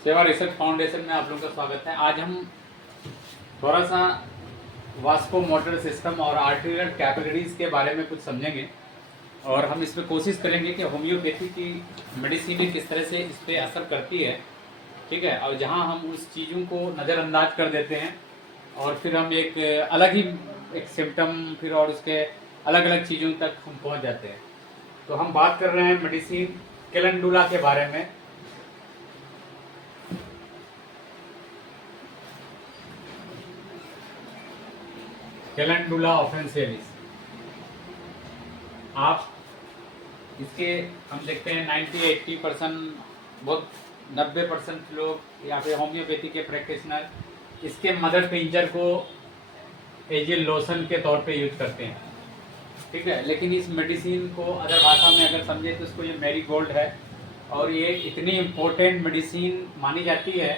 सेवा research foundation में आप लोगों का स्वागत है। आज हम थोड़ा सा वास्को मोटर सिस्टम और आर्टेरियल कैपिलरीज के बारे में कुछ समझेंगे और हम इसमें कोशिश करेंगे कि होम्योपैथी की मेडिसिन किस तरह से इस पर असर करती है, ठीक है। और जहां हम उस चीज़ों को नज़रअंदाज कर देते हैं और फिर हम एक अलग ही एक सिम्टम फिर और उसके अलग अलग चीज़ों तक हम पहुंच जाते हैं। तो हम बात कर रहे हैं मेडिसिन कैलेंडुला के बारे में। कैलेंडुला ऑफेंसिविस, आप इसके हम देखते हैं 90-80% बहुत 90% लोग या फिर होम्योपैथी के प्रैक्टिशनर इसके मदर टिंचर को एज ए लोशन के तौर पे यूज करते हैं, ठीक है। लेकिन इस मेडिसिन को अदर भाषा में अगर समझे तो इसको ये मैरी गोल्ड है और ये इतनी इम्पोर्टेंट मेडिसिन मानी जाती है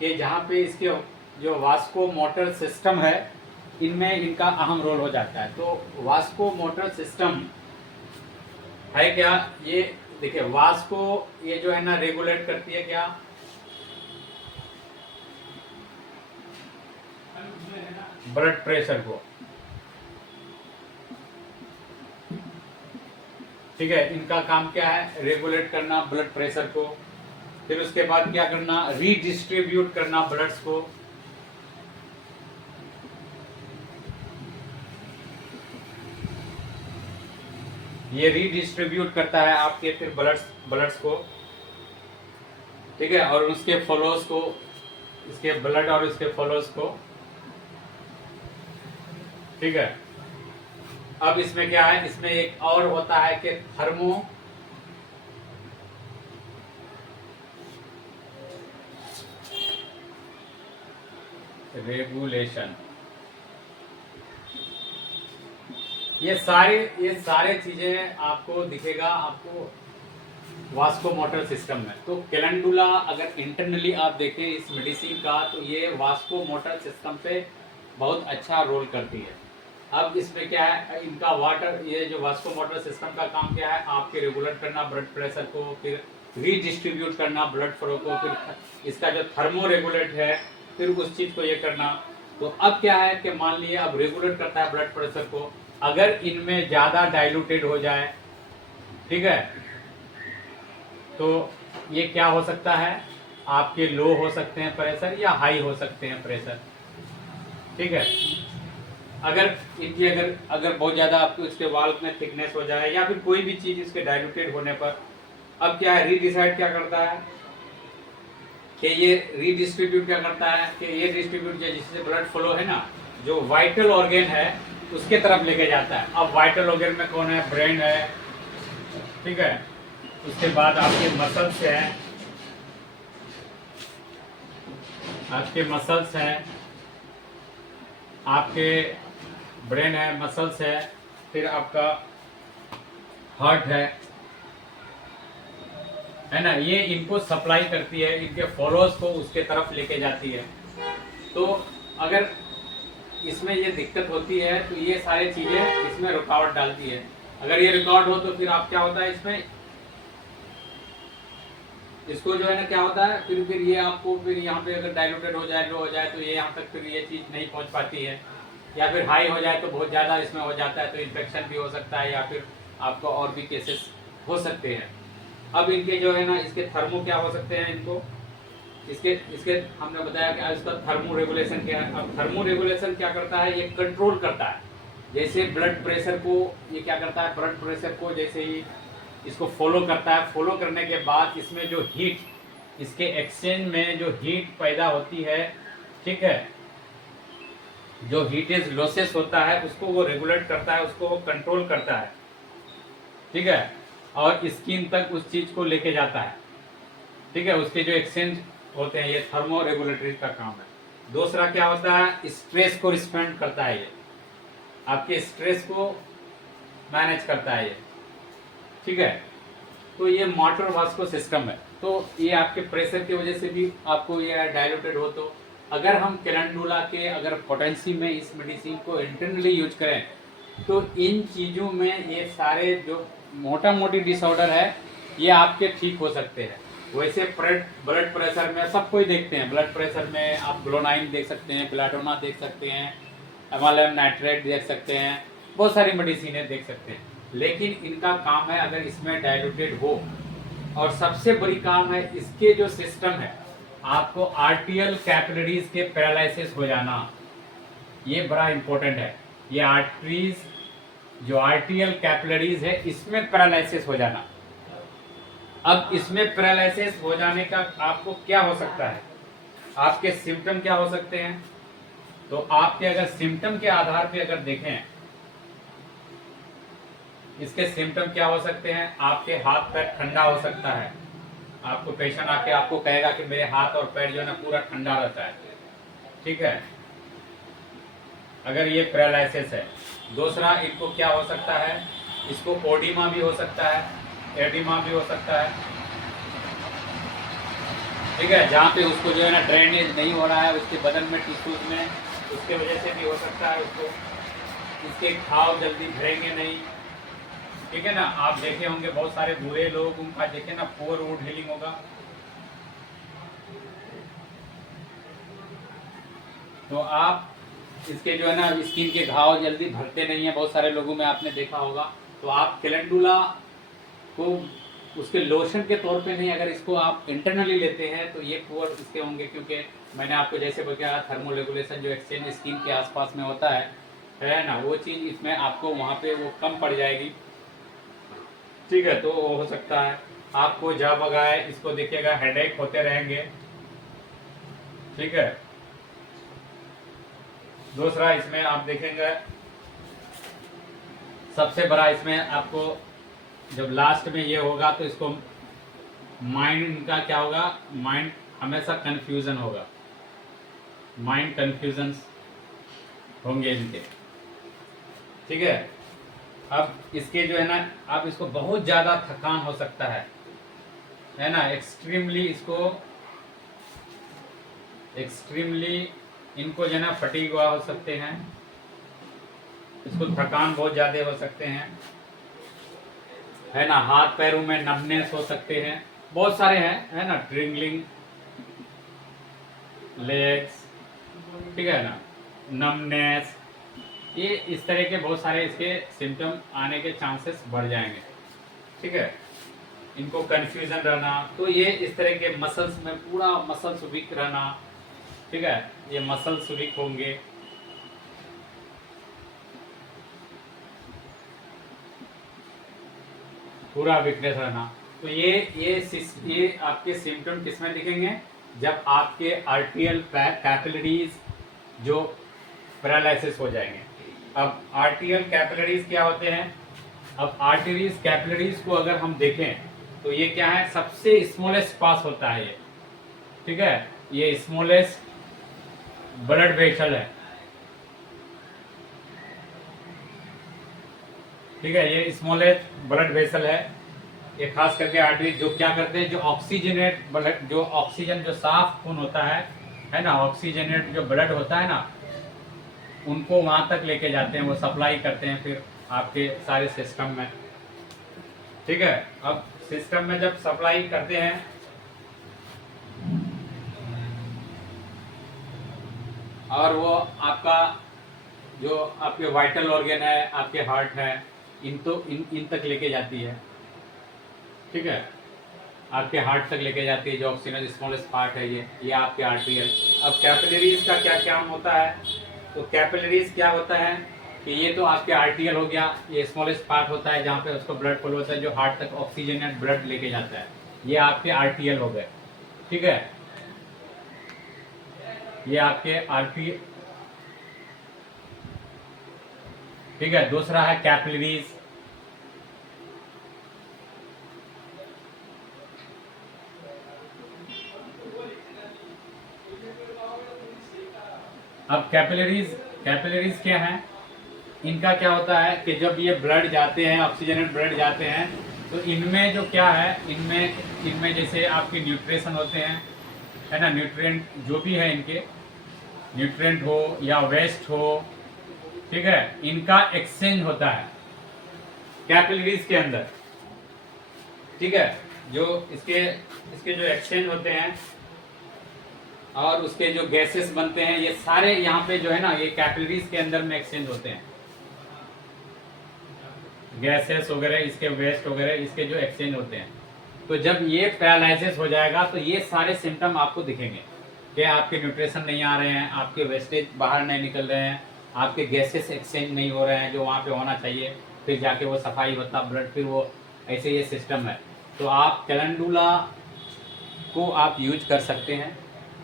कि जहाँ पे इसके जो वास्को मोटर सिस्टम है इनमें इनका अहम रोल हो जाता है। तो वास्को मोटर सिस्टम है क्या, ये देखिए वास्को ये जो है ना रेगुलेट करती है क्या, ब्लड प्रेशर को, ठीक है। इनका काम क्या है, रेगुलेट करना ब्लड प्रेशर को, फिर उसके बाद क्या करना, रीडिस्ट्रीब्यूट करना ब्लड्स को, ये रीडिस्ट्रीब्यूट करता है आपके फिर ब्लड्स को, ठीक है। और उसके फॉलोज को, इसके ब्लड और इसके फॉलोज को, ठीक है। अब इसमें क्या है, इसमें एक और होता है कि थर्मो रेगुलेशन। ये सारे चीजें आपको दिखेगा आपको वास्को मोटर सिस्टम में। तो कैलेंडुला अगर इंटरनली आप देखें इस मेडिसिन का तो ये वास्को मोटर सिस्टम पे बहुत अच्छा रोल करती है। अब इसमें क्या है, इनका वाटर ये जो वास्को मोटर सिस्टम का काम क्या है, आपके रेगुलेट करना ब्लड प्रेशर को, फिर रीडिस्ट्रीब्यूट करना ब्लड फ्लो को, फिर इसका जो थर्मो रेगुलेट है फिर उस चीज को ये करना। तो अब क्या है कि मान लीजिए अब रेगुलेट करता है ब्लड प्रेशर को, अगर इनमें ज्यादा डाइल्यूटेड हो जाए, ठीक है, तो ये क्या हो सकता है, आपके लो हो सकते हैं प्रेशर या हाई हो सकते हैं प्रेशर, ठीक है। अगर इनकी अगर बहुत ज़्यादा आपको इसके वाल्व में थिकनेस हो जाए या फिर कोई भी चीज़ इसके डाइल्यूटेड होने पर, अब क्या है, रीडिसाइड क्या करता है कि ये रीडिस्ट्रीब्यूट क्या करता है कि ये डिस्ट्रीब्यूट जिससे ब्लड फ्लो है ना, जो वाइटल ऑर्गेन है उसके तरफ लेके जाता है। अब वाइटल ऑर्गेन में कौन है, ब्रेन है, ठीक है। उसके बाद आपके मसल्स हैं, आपके मसल्स हैं, आपके ब्रेन है, मसल्स है, फिर आपका हार्ट है ना, ये इनको सप्लाई करती है, इनके फॉलोअर्स को उसके तरफ लेके जाती है। तो अगर इसमें ये दिक्कत होती है तो ये सारी चीजें इसमें रुकावट डालती है। अगर ये रुकावट हो तो फिर आप क्या होता है इसमें, इसको जो है ना क्या होता है, फिर ये आपको फिर यहाँ पे अगर डाइल्यूटेड हो जाए, लो हो जाए तो ये यहाँ तक फिर ये चीज़ नहीं पहुँच पाती है, या फिर हाई हो जाए तो बहुत ज़्यादा इसमें हो जाता है तो इन्फेक्शन भी हो सकता है या फिर आपको और भी केसेस हो सकते हैं। अब इनके जो है ना इसके थर्मो क्या हो सकते हैं, इनको इसके इसके हमने बताया कि इसका थर्मो रेगुलेशन क्या है। अब थर्मो रेगुलेशन क्या करता है, ये कंट्रोल करता है, जैसे ब्लड प्रेशर को ये क्या करता है, ब्लड प्रेशर को जैसे ही इसको फॉलो करता है, फॉलो करने के बाद इसमें जो हीट, इसके एक्सचेंज में जो हीट पैदा होती है, ठीक है, जो हीटेज लॉसेस होता है उसको वो रेगुलेट करता है, उसको वो कंट्रोल करता है, ठीक है। और स्किन तक उस चीज को लेके जाता है, ठीक है। उसके जो एक्सचेंज होते हैं, ये थर्मो रेगुलेटरी का काम है। दूसरा क्या होता है, स्ट्रेस को रिस्पेंड करता है, ये आपके स्ट्रेस को मैनेज करता है ये, ठीक है। तो ये मोटर वास्को सिस्टम है। तो ये आपके प्रेशर की वजह से भी आपको ये डाइल्यूटेड हो, तो अगर हम कैलेंडुला के अगर पोटेंसी में इस मेडिसिन को इंटरनली यूज करें तो इन चीज़ों में ये सारे जो मोटा मोटी डिसऑर्डर है ये आपके ठीक हो सकते हैं। वैसे ब्लड प्रेशर में सब कोई देखते हैं। ब्लड प्रेशर में आप ग्लोनाइन देख सकते हैं, बेलाडोना देख सकते हैं, एमाइलम नाइट्रेट देख सकते हैं, बहुत सारी मेडिसिनें देख सकते हैं। लेकिन इनका काम है अगर इसमें डाइल्यूटेड हो, और सबसे बड़ी काम है इसके जो सिस्टम है, आपको आर्टियल कैपिलरीज के पैरालिसिस हो जाना, ये बड़ा इंपॉर्टेंट है। ये आर्टरीज जो आर्टियल कैपिलरीज है इसमें पैरालिसिस हो जाना। अब इसमें पैरालिसिस हो जाने का आपको क्या हो सकता है, आपके सिम्टम क्या हो सकते हैं? तो आपके अगर सिम्टम के आधार पे अगर देखें, इसके सिम्टम क्या हो सकते हैं? आपके हाथ पैर ठंडा हो सकता है। आपको पेशेंट आके आपको कहेगा कि मेरे हाथ और पैर जो है ना पूरा ठंडा रहता है, ठीक है, अगर ये पैरालिसिस है। दूसरा, इनको क्या हो सकता है? इसको ओडिमा भी हो सकता है, एडिमा भी हो सकता है, ठीक है, जहाँ पे उसको जो है ना ड्रेनेज नहीं हो रहा है उसके बदन में, टिश्यूज में, उसके वजह से भी हो सकता है उसको। इसके घाव जल्दी भरेंगे नहीं, ठीक है ना। आप देखे होंगे बहुत सारे बुरे लोग, उनका देखे ना पोर वुड हीलिंग होगा। तो आप इसके जो है ना स्किन के घाव जल्दी भरते नहीं है, बहुत सारे लोगों में आपने देखा होगा। तो आप कैलेंडुला को उसके लोशन के तौर पे नहीं, अगर इसको आप इंटरनली लेते हैं तो ये पोर इसके होंगे, क्योंकि मैंने आपको जैसे बताया थर्मोरेगुलेशन जो एक्सचेंज स्किन के आसपास में होता है ना, वो चीज़ इसमें आपको वहाँ पे वो कम पड़ जाएगी, ठीक है। तो वो हो सकता है आपको जब आए इसको देखिएगा हेडेक होते रहेंगे, ठीक है। दूसरा, इसमें आप देखेंगे सबसे बड़ा इसमें आपको जब लास्ट में ये होगा तो इसको माइंड इनका क्या होगा, माइंड हमेशा कंफ्यूजन होगा, माइंड कंफ्यूजन होंगे इनके, ठीक है। अब इसके जो है ना, आप इसको बहुत ज़्यादा थकान हो सकता है ना, एक्सट्रीमली इनको जो है ना फटीग हुआ हो सकते हैं, इसको थकान बहुत ज़्यादा हो सकते हैं, है ना। हाथ पैरों में नमनेस हो सकते हैं, बहुत सारे हैं, है ना, ट्रिंगलिंग लेग्स, ठीक है ना, नमनेस, ये इस तरह के बहुत सारे इसके सिम्टम आने के चांसेस बढ़ जाएंगे, ठीक है। इनको कंफ्यूजन रहना, तो ये इस तरह के मसल्स में पूरा मसल्स वीक रहना, ठीक है, ये मसल्स वीक होंगे, पूरा वीकनेस रहना। तो ये आपके सिम्टम किसमें दिखेंगे? जब आपके आर्टियल कैपिलरीज जो पैरालिसिस हो जाएंगे। अब आर्टियल कैपिलरीज क्या होते हैं? अब आर्टरीज कैपिलरीज को अगर हम देखें तो ये क्या है, सबसे स्मॉलेस्ट पास होता है ये, ठीक है, ये स्मॉलेस्ट ब्लड वेसल है, ठीक है, ये स्मॉलेस्ट ब्लड वेसल है। ये खास करके आर्टरी जो क्या करते हैं, जो ऑक्सीजनेट ब्लड, जो ऑक्सीजन जो साफ खून होता है ना, ऑक्सीजनेट जो ब्लड होता है ना, उनको वहां तक लेके जाते हैं, वो सप्लाई करते हैं फिर आपके सारे सिस्टम में, ठीक है। अब सिस्टम में जब सप्लाई करते हैं और वो आपका जो आपके वाइटल ऑर्गन है, आपके हार्ट है, इन तक लेके जाती है, ठीक है, आपके हार्ट तक लेके जाती है, जो ऑक्सीजन स्मॉलेस्ट पार्ट है ये आपके आर्टरियल। अब कैपिलरीज का क्या काम होता है? तो कैपिलरीज क्या होता है कि ये तो आपके आर्टरियल हो गया, ये स्मॉलेस्ट पार्ट होता है जहाँ पे उसको ब्लड फ्लो होता है, जो हार्ट तक ऑक्सीजनेट ब्लड लेके जाता है, ये आपके आर्टरियल हो गए, ठीक है, ये आपके आर्टरी, ठीक है। दूसरा है कैपिलरीज, अब कैपिलरीज क्या है? इनका क्या होता है कि जब ये ब्लड जाते हैं, ऑक्सीजनेट ब्लड जाते हैं, तो इनमें जो क्या है, इनमें जैसे आपके न्यूट्रिशन होते हैं, है ना, न्यूट्रिएंट जो भी है, इनके न्यूट्रिएंट हो या वेस्ट हो, ठीक है, इनका एक्सचेंज होता है कैपिलरीज के अंदर, ठीक है। जो इसके जो एक्सचेंज होते हैं और उसके जो गैसेस बनते हैं, ये सारे यहाँ पे जो है ना, ये कैपिलरीज के अंदर में एक्सचेंज होते हैं। गैसेस वगैरह, इसके वेस्ट वगैरह, इसके जो एक्सचेंज होते हैं। तो जब ये पैरालाइसिस हो जाएगा तो ये सारे सिम्टम आपको दिखेंगे कि आपके न्यूट्रिशन नहीं आ रहे हैं, आपके वेस्टेज बाहर नहीं निकल रहे हैं, आपके गैसेस एक्सचेंज नहीं हो रहे हैं जो वहाँ पे होना चाहिए, फिर जाके वो सफाई होता ब्लड, फिर वो ऐसे ये सिस्टम है। तो आप कैलेंडुला को आप यूज कर सकते हैं,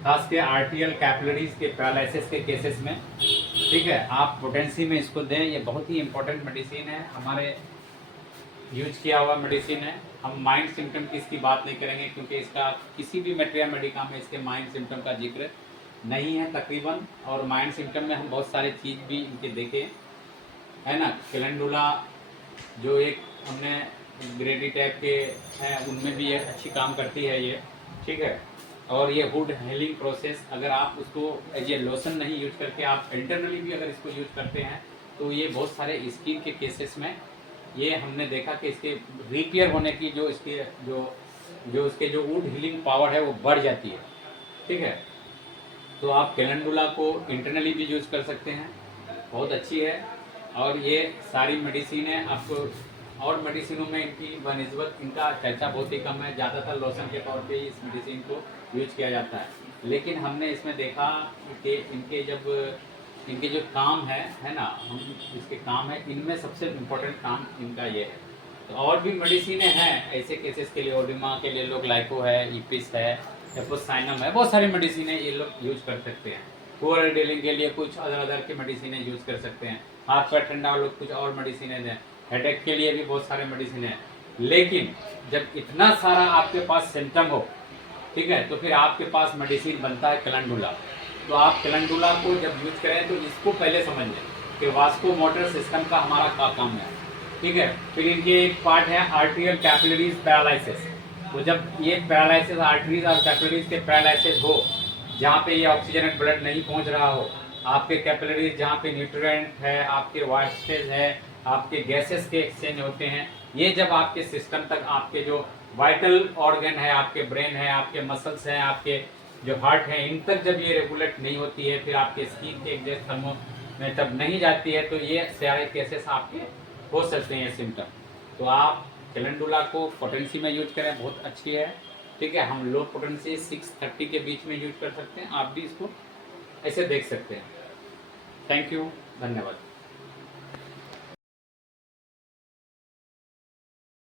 खास के आर्टियल कैपिलरीज के पैरालिसिस के केसेस में। ठीक है, आप पोटेंसी में इसको दें, ये बहुत ही इंपॉर्टेंट मेडिसिन है, हमारे यूज किया हुआ मेडिसिन है। हम माइंड सिम्टम की इसकी बात नहीं करेंगे क्योंकि इसका किसी भी मेटेरिया मेडिका में इसके माइंड सिम्टम का जिक्र नहीं है तकरीबन। और माइंड सिम्टम में हम बहुत सारे चीज़ भी इनके देखे है ना। कैलेंडुला जो एक हमने ग्रेडी टाइप के हैं उनमें भी ये अच्छी काम करती है ये, ठीक है। और ये वुड हीलिंग प्रोसेस, अगर आप उसको एज ए लोशन नहीं यूज करके आप इंटरनली भी अगर इसको यूज करते हैं तो ये बहुत सारे स्किन के केसेस में ये हमने देखा कि इसके रिपेयर होने की जो इसके जो इसके जो वुड हीलिंग पावर है वो बढ़ जाती है, ठीक है। तो आप कैलेंडुला को इंटरनली भी यूज कर सकते हैं, बहुत अच्छी है। और ये सारी मेडिसिन है आपको, और मेडिसिनों में इनकी बनिस्बत इनका चर्चा बहुत ही कम है, ज़्यादातर लोशन के तौर पे इस मेडिसिन को यूज किया जाता है। लेकिन हमने इसमें देखा कि इनके जो काम है ना, हम इसके काम है, इनमें सबसे इम्पोर्टेंट काम इनका ये है। तो और भी मेडिसिनें हैं ऐसे केसेस के लिए, ओडिमा के लिए लोग लाइको है, इपिस है, एपोसाइनम है, बहुत सारी मेडिसिनें ये लोग यूज कर सकते हैं। पुअर डीलिंग के लिए कुछ अदर की मेडिसिनें यूज कर सकते हैं। हाथ पैर ठंडा लोग कुछ और मेडिसिनें दें, हेडेक के लिए भी बहुत सारे मेडिसिन हैं। लेकिन जब इतना सारा आपके पास सिम्टम हो, ठीक है, तो फिर आपके पास मेडिसिन बनता है कैलेंडुला। तो आप कैलेंडुला को जब यूज करें तो इसको पहले समझ लें कि वास्को मोटर सिस्टम का हमारा क्या काम है, ठीक है। फिर इनके एक पार्ट है आर्टियल कैपिलरीज पैरालिसिस। तो जब ये पैरालिसिस, आर्टरीज और कैपिलरीज के पैरालिसिस हो, जहाँ पे ये ऑक्सीजनेट ब्लड नहीं पहुँच रहा हो, आपके कैपिलरीज जहाँ पे न्यूट्रिएंट है, आपके वास्टेज है, आपके गैसेस के एक्सचेंज होते हैं, ये जब आपके सिस्टम तक, आपके जो वाइटल ऑर्गन है, आपके ब्रेन है, आपके मसल्स हैं, आपके जो हार्ट है, इन तक जब ये रेगुलेट नहीं होती है, फिर आपके स्किन के एग्जैक्ट थर्मो में तब नहीं जाती है, तो ये सारे केसेस आपके हो सकते हैं सिम्टम। तो आप कैलेंडुला को पोटेंसी में यूज करें, बहुत अच्छी है, ठीक है। हम लो पोटेंसी 630 के बीच में यूज कर सकते हैं, आप भी इसको ऐसे देख सकते हैं। थैंक यू, धन्यवाद।